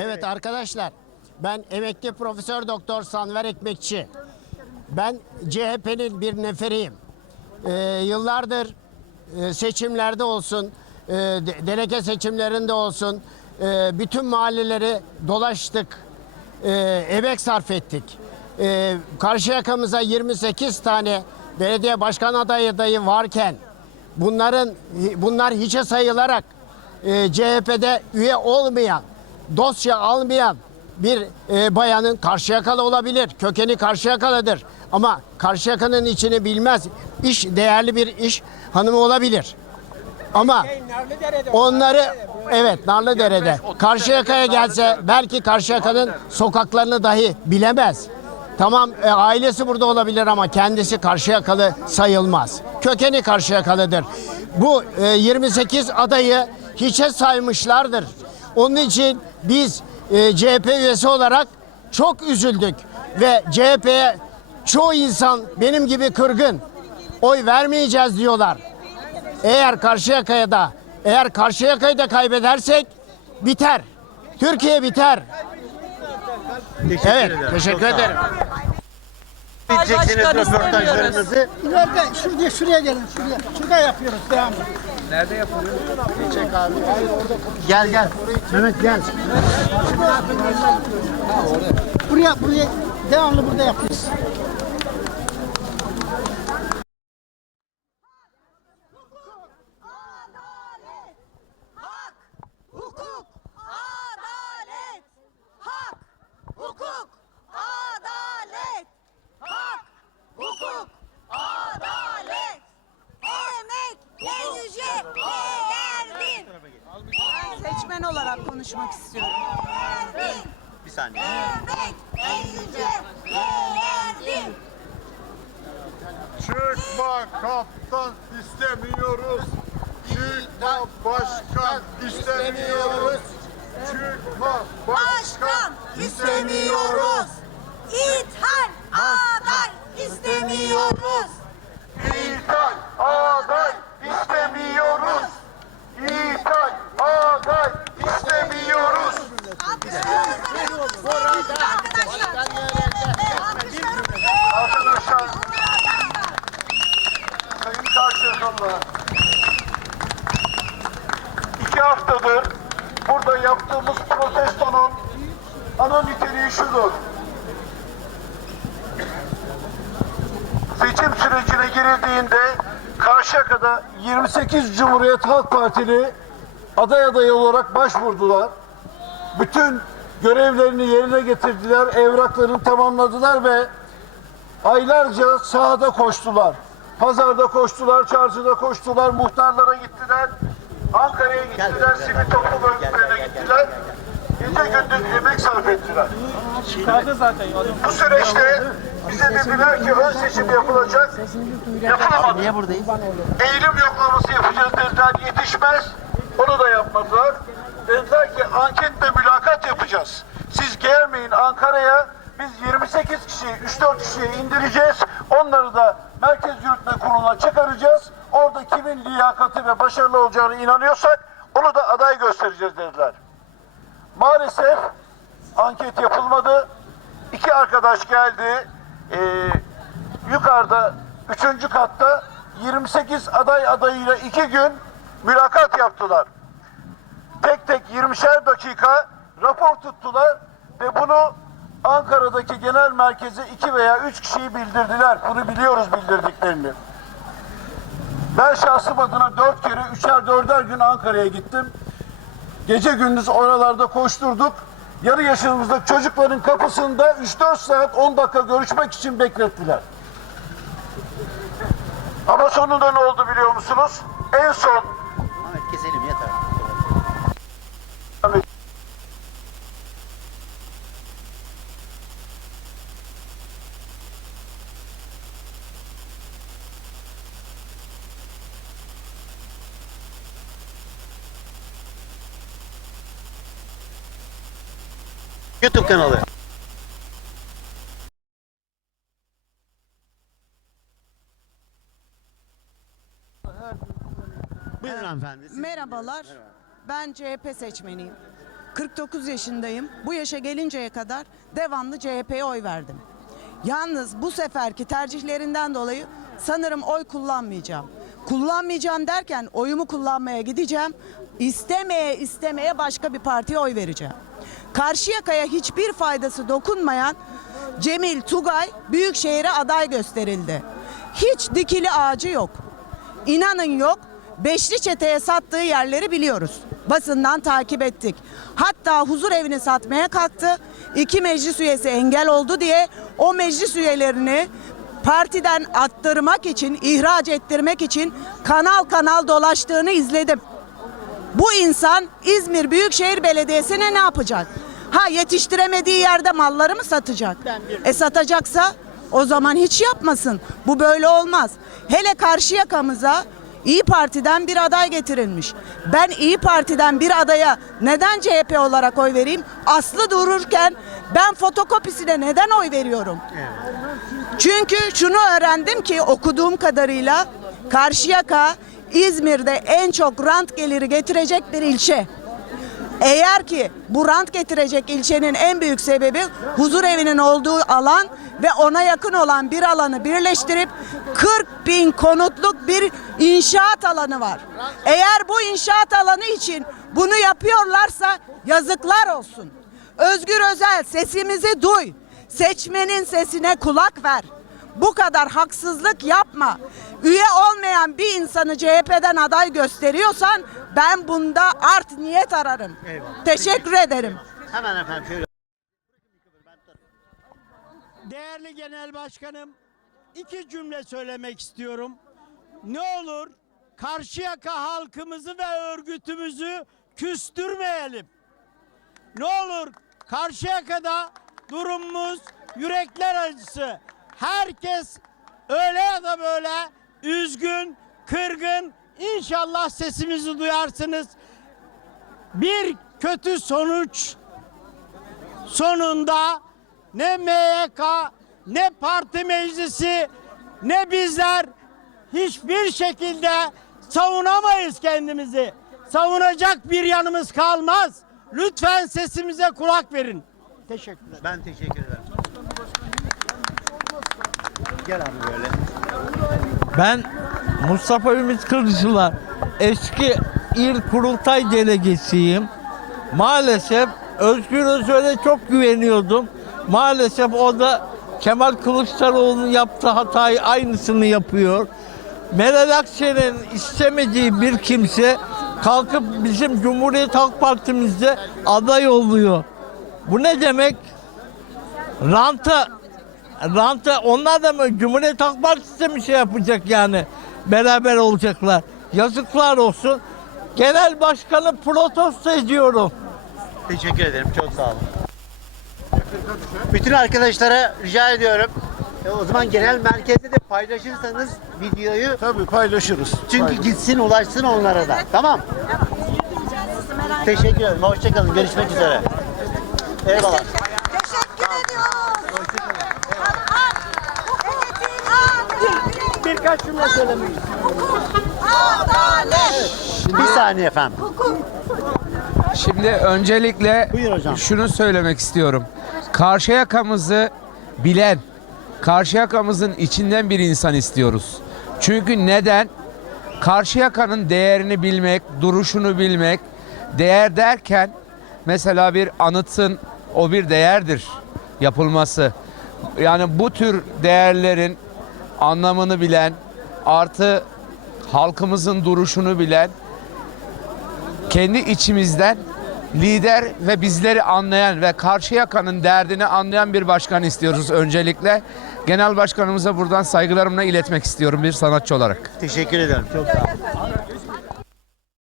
Evet arkadaşlar ben emekli profesör doktor Sanver Ekmekçi. Ben CHP'nin bir neferiyim. Ee, yıllardır e, seçimlerde olsun, e, de- delege seçimlerinde olsun e, bütün mahalleleri dolaştık, e, emek sarf ettik. E, karşı yakamıza 28 tane belediye başkan adayı adayı varken bunların bunlar hiçe sayılarak CHP'de üye olmayan, dosya almayan bir e, bayanın Karşıyakalı olabilir. Kökeni Karşıyakalıdır. Ama Karşıyaka'nın içini bilmez. İş değerli bir iş hanımı olabilir. Ama onları evet Narlıdere'de Karşıyaka'ya gelse belki Karşıyaka'nın sokaklarını dahi bilemez. Tamam e, ailesi burada olabilir ama kendisi Karşıyakalı sayılmaz. Kökeni Karşıyakalıdır. Bu e, 28 adayı hiçe saymışlardır. Onun için biz e, CHP üyesi olarak çok üzüldük ve CHP'ye çoğu insan benim gibi kırgın. Oy vermeyeceğiz diyorlar. Eğer Karşıyaka'ya da eğer Karşıyaka'yı da kaybedersek biter. Türkiye biter. evet, teşekkür ederim. Biteceksiniz röportajlarınızı. İleride şuraya şuraya gelin şuraya. Şurada yapıyoruz devamlı. Gel gel. Mehmet gel. Buraya buraya devamlı burada yapıyoruz. Adalet, hak, hukuk, adalet, hak, hukuk, adalet, hak, hukuk, adalet, emek en yüce değerdir. Seçmen olarak konuşmak istiyorum. Değerdir. Bir saniye. Emek en yüce değerdir. Çıkma kaptan istemiyoruz. Çıkma başkan istemiyoruz. Çıkma Başkan istemiyoruz. İthal aday istemiyoruz. İthal aday istemiyoruz. İthal aday istemiyoruz. Arkadaşlar Sayın Karşıyakalı iki haftadır burada yaptığımız protestonun ana niteliği şudur. seçim sürecine girildiğinde Karşıyaka'da 28 Cumhuriyet Halk Partili aday adayı olarak başvurdular. Bütün görevlerini yerine getirdiler, evraklarını tamamladılar ve aylarca sahada koştular. Pazarda koştular, çarşıda koştular, muhtarlara gittiler, Ankara'ya gittiler, sivil toplum örgütlerine gittiler. Gece gündüz emek sarf ettiler. Bu süreçte bize dediler ki ön seçim yapılacak. Yapılamadı. Niye buradayız? Eğilim yoklaması yapacağız dediler yetişmez. Onu da yapmadılar. Dediler ki anketle mülakat yapacağız. Siz gelmeyin Ankara'ya. Biz 28 kişi, 3-4 kişiyi indireceğiz. Onları da Merkez Yürütme Kurulu'na çıkaracağız. Orada kimin liyakati ve başarılı olacağını inanıyorsak onu da aday göstereceğiz dediler. Maalesef anket yapılmadı. İki arkadaş geldi. Ee, yukarıda üçüncü katta 28 aday adayıyla iki gün mülakat yaptılar. Tek tek 20'şer dakika rapor tuttular ve bunu Ankara'daki genel merkeze iki veya üç kişiyi bildirdiler. Bunu biliyoruz bildirdiklerini. Ben şahsım adına dört kere, üçer, dörder gün Ankara'ya gittim. Gece gündüz oralarda koşturduk. Yarı yaşımızdaki çocukların kapısında 3-4 saat 10 dakika görüşmek için beklettiler. Ama sonunda ne oldu biliyor musunuz? En son YouTube kanalı. Buyurun hanımefendi. siz- Merhabalar. Ben CHP seçmeniyim. 49 yaşındayım. Bu yaşa gelinceye kadar devamlı CHP'ye oy verdim. Yalnız bu seferki tercihlerinden dolayı sanırım oy kullanmayacağım. Kullanmayacağım derken oyumu kullanmaya gideceğim. İstemeye istemeye başka bir partiye oy vereceğim. Karşıyaka'ya hiçbir faydası dokunmayan Cemil Tugay Büyükşehir'e aday gösterildi. Hiç dikili ağacı yok. İnanın yok. Beşli çeteye sattığı yerleri biliyoruz. Basından takip ettik. Hatta huzur evini satmaya kalktı. İki meclis üyesi engel oldu diye o meclis üyelerini partiden attırmak için, ihraç ettirmek için kanal kanal dolaştığını izledim. Bu insan İzmir Büyükşehir Belediyesi'ne ne yapacak? Ha yetiştiremediği yerde malları mı satacak? E satacaksa o zaman hiç yapmasın. Bu böyle olmaz. Hele karşı yakamıza İyi Parti'den bir aday getirilmiş. Ben İyi Parti'den bir adaya neden CHP olarak oy vereyim? Aslı dururken ben fotokopisine neden oy veriyorum? Çünkü şunu öğrendim ki okuduğum kadarıyla Karşıyaka İzmir'de en çok rant geliri getirecek bir ilçe. Eğer ki bu rant getirecek ilçenin en büyük sebebi huzur evinin olduğu alan ve ona yakın olan bir alanı birleştirip 40 bin konutluk bir inşaat alanı var. Eğer bu inşaat alanı için bunu yapıyorlarsa yazıklar olsun. Özgür Özel sesimizi duy. Seçmenin sesine kulak ver. Bu kadar haksızlık yapma. Üye olmayan bir insanı CHP'den aday gösteriyorsan ben bunda art niyet ararım. Eyvallah. Teşekkür ederim. Hemen efendim şöyle. Değerli Genel Başkanım, iki cümle söylemek istiyorum. Ne olur Karşıyaka halkımızı ve örgütümüzü küstürmeyelim. Ne olur Karşıyaka'da durumumuz yürekler acısı. Herkes öyle ya da böyle üzgün, kırgın. İnşallah sesimizi duyarsınız. Bir kötü sonuç sonunda ne MYK ne parti meclisi ne bizler hiçbir şekilde savunamayız kendimizi. Savunacak bir yanımız kalmaz. Lütfen sesimize kulak verin. Teşekkürler. Ben teşekkür ederim. Gel abi böyle. Ben Mustafa Ümit Kılıçlılar eski İl Kurultay Delegesiyim. Maalesef Özgür Özel'e çok güveniyordum. Maalesef o da Kemal Kılıçdaroğlu'nun yaptığı hatayı aynısını yapıyor. Meral Akşener'in istemediği bir kimse kalkıp bizim Cumhuriyet Halk Partimizde aday oluyor. Bu ne demek? Ranta Ranta onlar da mı Cumhuriyet Halk Partisi mi şey yapacak yani? Beraber olacaklar. Yazıklar olsun. Genel başkanı protesto ediyorum. Teşekkür ederim. Çok sağ olun. Bütün arkadaşlara rica ediyorum. E, o zaman genel merkezde de paylaşırsanız videoyu Tabii paylaşırız. çünkü gitsin ulaşsın onlara da. Tamam. Teşekkür ederim. Hoşçakalın. Görüşmek üzere. Eyvallah. Birkaç cümle söylemek adalet, Bir saniye efendim. hukuk. Şimdi öncelikle Buyur hocam. şunu söylemek istiyorum. Karşıyakamızı bilen, Karşıyakamızın içinden bir insan istiyoruz. Çünkü neden? Karşıyaka'nın değerini bilmek, duruşunu bilmek, değer derken mesela bir anıtın o bir değerdir yapılması. Yani bu tür değerlerin anlamını bilen, artı halkımızın duruşunu bilen kendi içimizden lider ve bizleri anlayan ve Karşıyaka'nın derdini anlayan bir başkan istiyoruz öncelikle. Genel başkanımıza buradan saygılarımla iletmek istiyorum bir sanatçı olarak. Teşekkür ederim. Çok sağ olun.